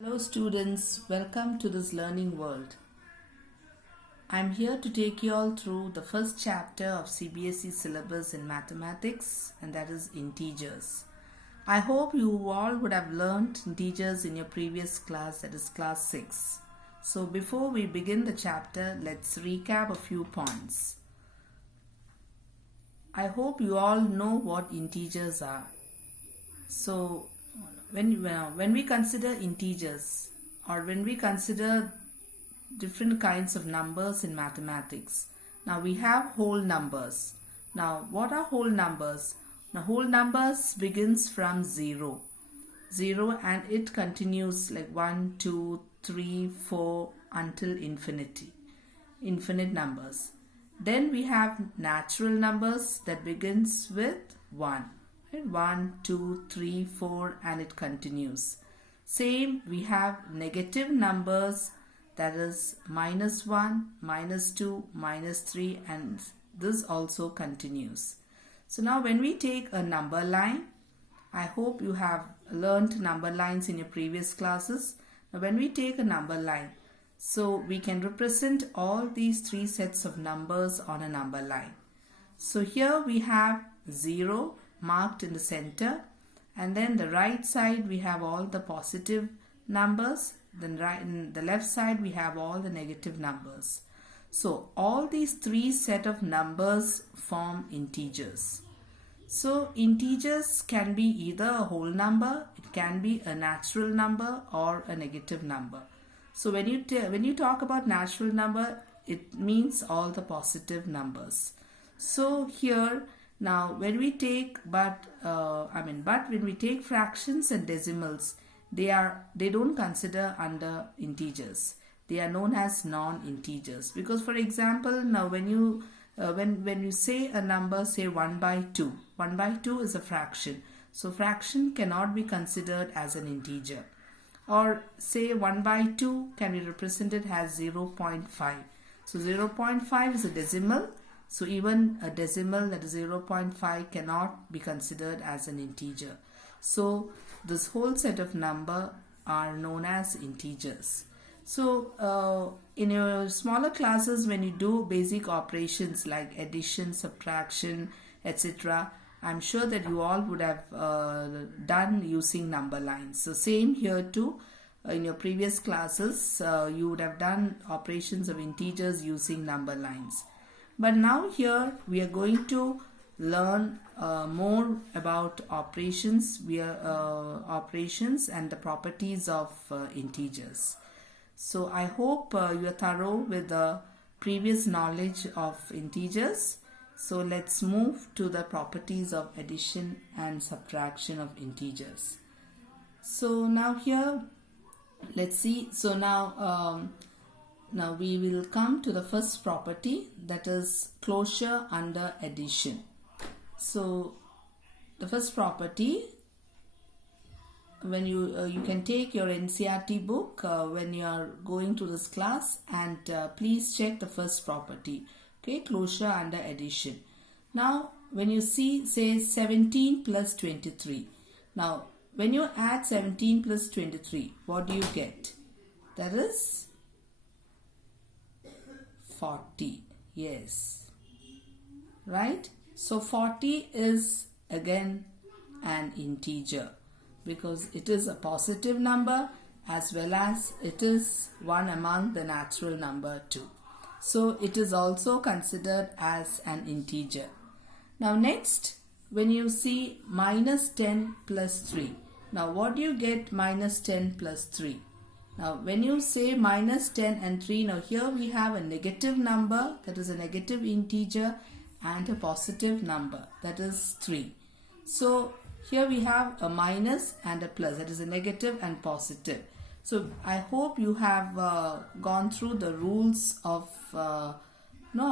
Hello students, welcome to this learning world. I'm here to take you all through the first chapter of CBSE syllabus in mathematics, and that is integers. I hope you all would have learned integers in your previous class, that is class 6. So before we begin the chapter, let's recap a few points. I hope you all know what integers are. So when we consider integers, or when we consider different kinds of numbers in mathematics, now we have whole numbers. Now what are whole numbers? Now whole numbers begins from 0 and it continues like 1, 2, 3, 4 until infinity, infinite numbers. Then we have natural numbers that begins with 1. 1, 2, 3, 4 and it continues. Same, we have negative numbers, that is -1, -2, -3 and this also continues. So now when we take a number line, I hope you have learned number lines in your previous classes. Now when we take a number line, so we can represent all these three sets of numbers on a number line. So here we have 0 marked in the center, and then the right side we have all the positive numbers, then right in the left side we have all the negative numbers. So all these three set of numbers form integers. So integers can be either a whole number, it can be a natural number or a negative number. So when you talk about natural number, it means all the positive numbers. So here now when we take when we take fractions and decimals, they don't consider under integers. They are known as non-integers, because for example, now when you say a number, say 1/2, 1/2 is a fraction, so fraction cannot be considered as an integer. Or say 1/2 can be represented as 0.5. So 0.5 is a decimal. So even a decimal, that is 0.5, cannot be considered as an integer. So this whole set of number are known as integers. So in your smaller classes, when you do basic operations like addition, subtraction, etc., I'm sure that you all would have done using number lines. So same here too. In your previous classes, you would have done operations of integers using number lines. But now here we are going to learn more about operations. Operations and the properties of integers. So I hope you are thorough with the previous knowledge of integers. So let's move to the properties of addition and subtraction of integers. So now here, let's see. So now we will come to the first property, that is closure under addition. So the first property, when you can take your NCERT book when you are going to this class, and please check the first property. Okay, closure under addition. Now when you see, say 17 plus 23. Now when you add 17 plus 23, what do you get? That is 40. Yes, right? So 40 is again an integer, because it is a positive number as well as it is one among the natural number too. So it is also considered as an integer. Now next, when you see minus 10 plus 3. Now what do you get minus 10 plus 3? Now when you say minus 10 and 3, now here we have a negative number, that is a negative integer, and a positive number, that is 3. So here we have a minus and a plus, that is a negative and positive. So I hope you have gone through the rules of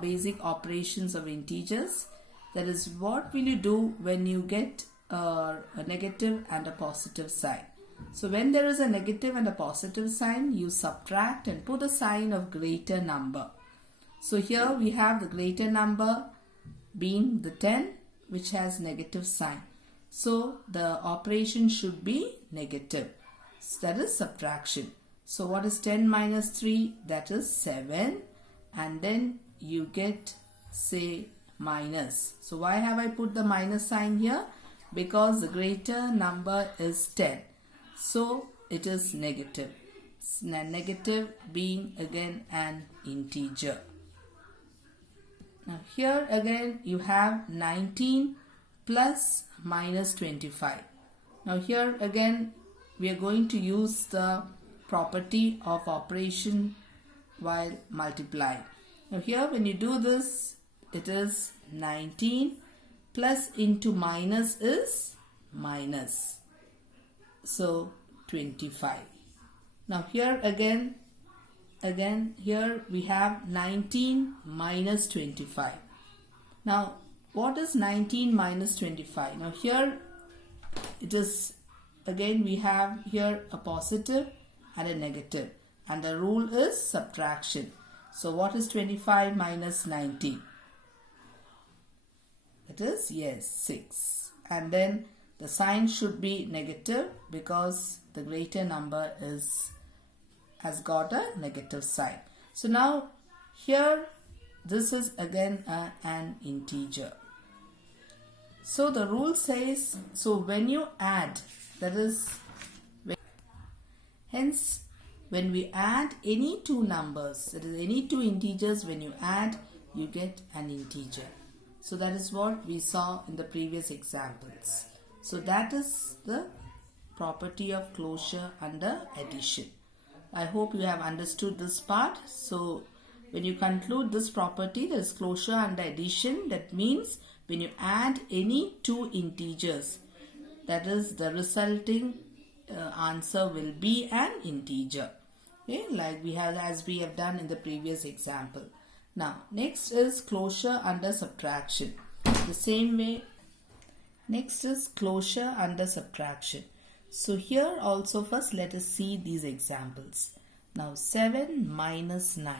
basic operations of integers. That is, what will you do when you get a negative and a positive sign? So when there is a negative and a positive sign, you subtract and put a sign of greater number. So here we have the greater number being the 10, which has negative sign. So the operation should be negative. that is subtraction. So what is 10 minus 3? That is 7. And then you get, say, minus. So why have I put the minus sign here? Because the greater number is 10. So it is negative. Negative being again an integer. Now here again you have 19 plus minus 25. Now here again we are going to use the property of operation while multiplying. Now here when you do this, it is 19 plus into minus is minus. So 25. Now here again here we have 19 minus 25. Now what is 19 minus 25? Now here it is again we have here a positive and a negative, and the rule is subtraction. So what is 25 minus 19? It is, yes, 6. And then the sign should be negative because the greater number has got a negative sign. So now here this is again an integer. So the rule says, so when you add, that is, hence when we add any two numbers, that is any two integers, when you add you get an integer. So that is what we saw in the previous examples. So that is the property of closure under addition. I hope you have understood this part. So when you conclude this property, there is closure under addition. That means when you add any two integers, that is the resulting answer will be an integer. Okay, like we have, as we have done in the previous example. Now next is closure under subtraction. The same way, next is closure under subtraction. So here also first let us see these examples. Now 7 minus 9.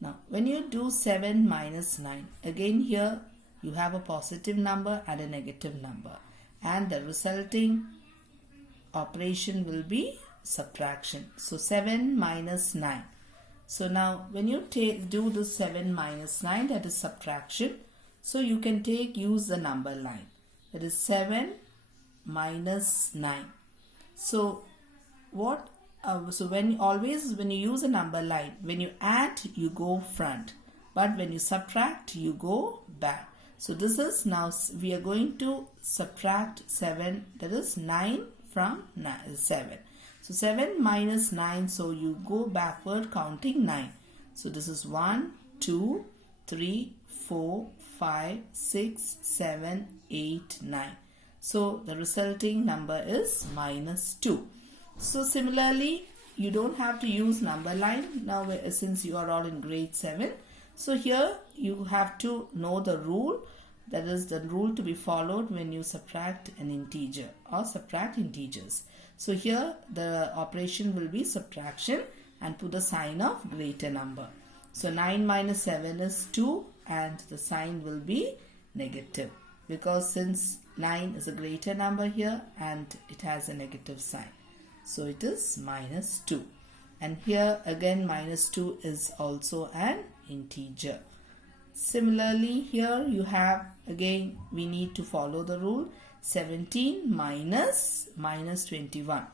Now when you do 7 minus 9, again here you have a positive number and a negative number, and the resulting operation will be subtraction. So 7 minus 9. So now when you do the 7 minus 9, that is subtraction. So you can use the number line. That is 7 minus 9. So what? So when you use a number line, when you add you go front, but when you subtract you go back. So this is now we are going to subtract 7, that is 9 from 7. So 7 minus 9, so you go backward counting 9. So this is 1, 2, 3, 4, 5, 6, 7, 8, 9. So the resulting number is minus 2. So similarly, you don't have to use number line now since you are all in grade 7. So here you have to know the rule, that is the rule to be followed when you subtract an integer or subtract integers. So here the operation will be subtraction and put the sign of greater number. So 9 minus 7 is 2 and the sign will be negative because since 9 is a greater number here and it has a negative sign. So it is minus 2. And here again minus 2 is also an integer. Similarly here you have, again we need to follow the rule, 17 minus 21.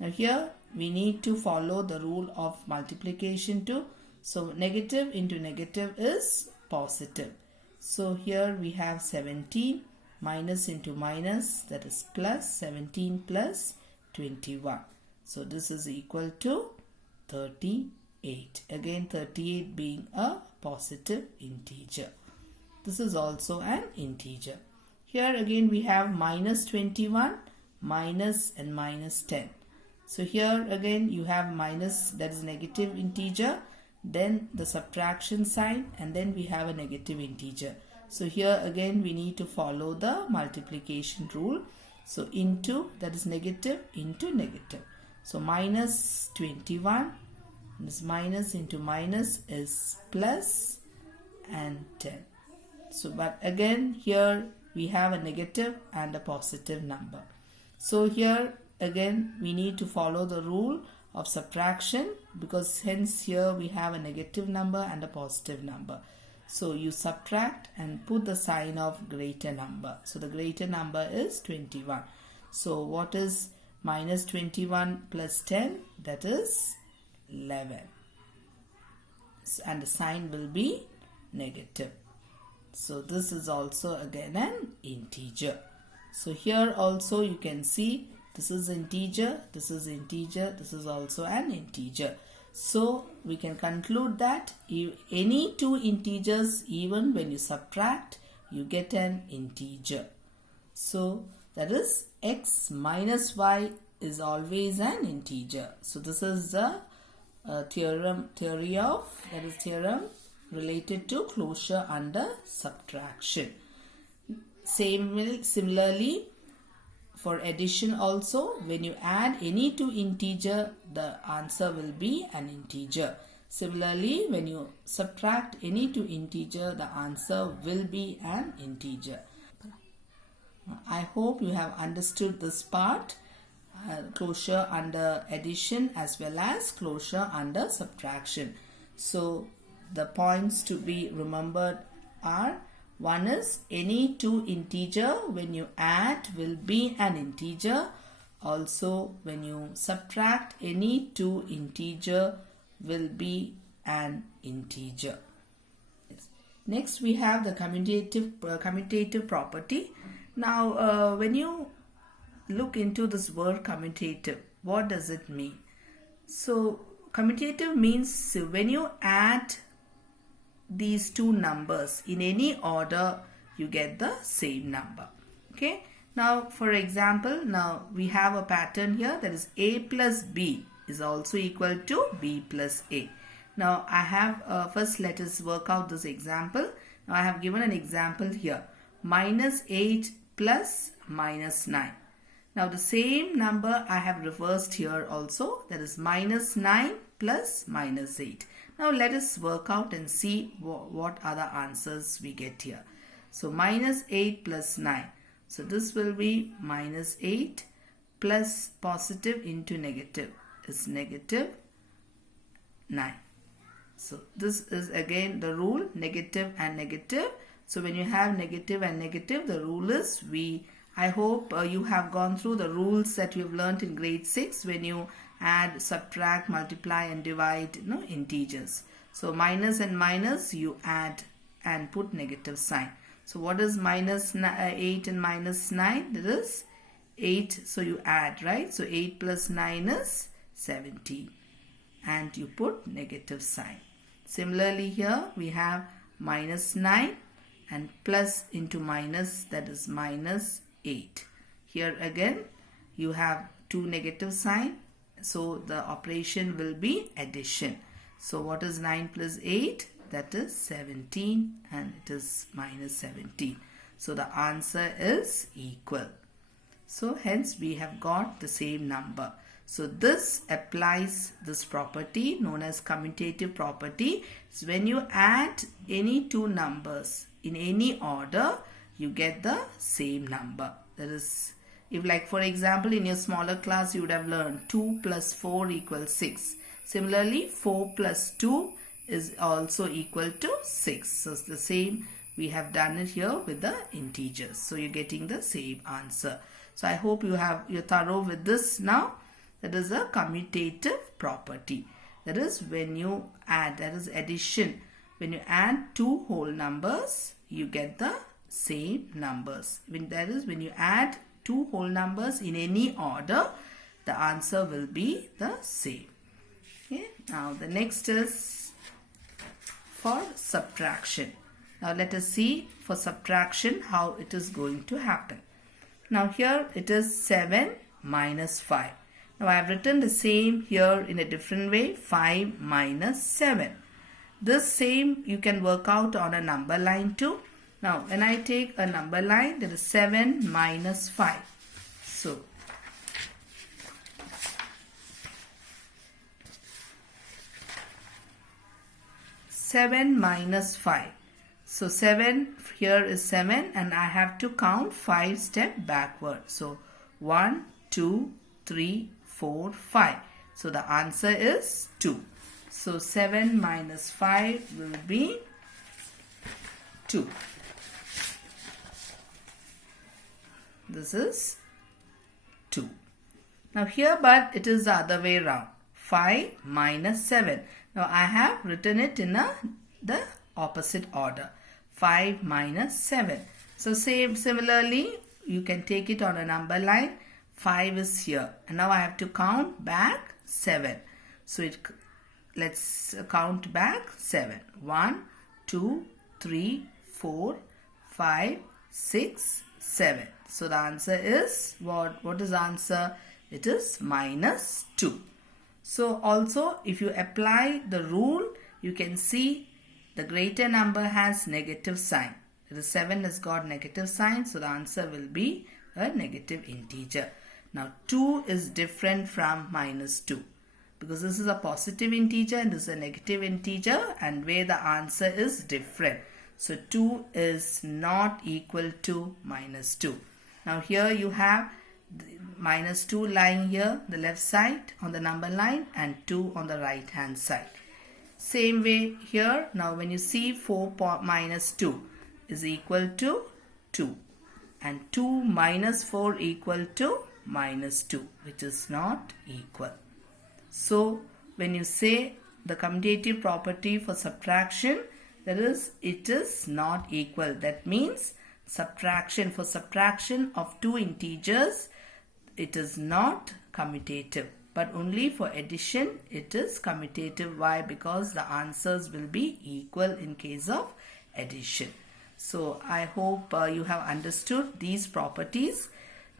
Now here we need to follow the rule of multiplication too. So negative into negative is positive. So here we have 17 minus into minus, that is plus 17 plus 21. So this is equal to 38. Again 38 being a positive integer. This is also an integer. Here again we have minus 21, minus and minus 10. So here again you have minus, that is negative integer, then the subtraction sign, and then we have a negative integer. So here again we need to follow the multiplication rule. So into, that is negative into negative. So minus 21, this minus into minus is plus and 10. So but again here we have a negative and a positive number. So here again we need to follow the rule of subtraction, because hence here we have a negative number and a positive number. So you subtract and put the sign of greater number. So the greater number is 21. So what is minus 21 plus 10? That is 11. And the sign will be negative. So this is also again an integer. So here also you can see this is integer, this is integer, this is also an integer. So we can conclude that any two integers, even when you subtract, you get an integer. So that is x minus y is always an integer. So this is the theorem related to closure under subtraction. Similarly, for addition also, when you add any two integer, the answer will be an integer. Similarly, when you subtract any two integer, the answer will be an integer. I hope you have understood this part, closure under addition as well as closure under subtraction. So the points to be remembered are: one is any two integer when you add will be an integer. Also when you subtract any two integer will be an integer. Next we have the commutative property. Now when you look into this word commutative, what does it mean? So commutative means when you add these two numbers in any order, you get the same number. Okay. Now for example, now we have a pattern here, that is a plus b is also equal to b plus a. Now I have first let us work out this example. Now I have given an example here, minus 8 plus minus 9. Now the same number I have reversed here also, that is minus 9 plus minus 8. Now let us work out and see what are the answers we get here. So minus 8 plus 9. So this will be minus 8 plus positive into negative is negative 9. So this is again the rule, negative and negative. So when you have negative and negative, the rule is I hope you have gone through the rules that you have learnt in grade 6 when you add, subtract, multiply and divide integers. So minus and minus you add and put negative sign. So what is minus 8 and minus 9? That is 8. So you add, right? So 8 plus 9 is 17 and you put negative sign. Similarly here we have minus 9 and plus into minus, that is minus 8. Here again you have two negative sign. So the operation will be addition. So what is 9 plus 8? That is 17 and it is minus 17. So the answer is equal. So hence we have got the same number. So this applies this property known as commutative property. So when you add any two numbers in any order, you get the same number. That is, if like for example in your smaller class you would have learned 2 plus 4 equals 6. Similarly 4 plus 2 is also equal to 6. So it's the same, we have done it here with the integers. So you're getting the same answer. So I hope you're thorough with this now. That is a commutative property. That is when you add, that is addition. When you add two whole numbers, you get the same numbers. When you add two whole numbers in any order, the answer will be the same. Okay. Now the next is for subtraction. Now let us see for subtraction how it is going to happen. Now here it is 7 minus 5. Now I have written the same here in a different way, 5 minus 7. This same you can work out on a number line too. Now when I take a number line, there is 7 minus 5. So seven minus 5. So 7, here is 7 and I have to count 5 steps backward. So 1, 2, 3, 4, 5. So the answer is 2. So 7 minus 5 will be 2. This is 2. Now here, but it is the other way around. 5 minus 7. Now I have written it in the opposite order. 5 minus 7. So similarly, you can take it on a number line. 5 is here. And now I have to count back 7. So let's count back 7. 1, 2, 3, 4, 5, 6, 7. So the answer is what? What is the answer? It is minus 2. So also if you apply the rule, you can see the greater number has negative sign. The 7 has got negative sign, so the answer will be a negative integer. Now 2 is different from minus 2 because this is a positive integer and this is a negative integer, and where the answer is different. So 2 is not equal to minus 2. Now here you have minus 2 lying here, the left side on the number line, and 2 on the right hand side. Same way here. Now when you see 4 minus 2 is equal to 2, and 2 minus 4 equal to minus 2, which is not equal. So when you say the commutative property for subtraction, that is, it is not equal. That means for subtraction of two integers, it is not commutative, but only for addition it is commutative. Why? Because the answers will be equal in case of addition. So I hope you have understood these properties.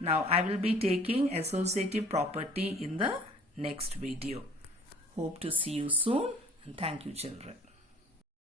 Now I will be taking associative property in the next video. Hope to see you soon, and thank you children.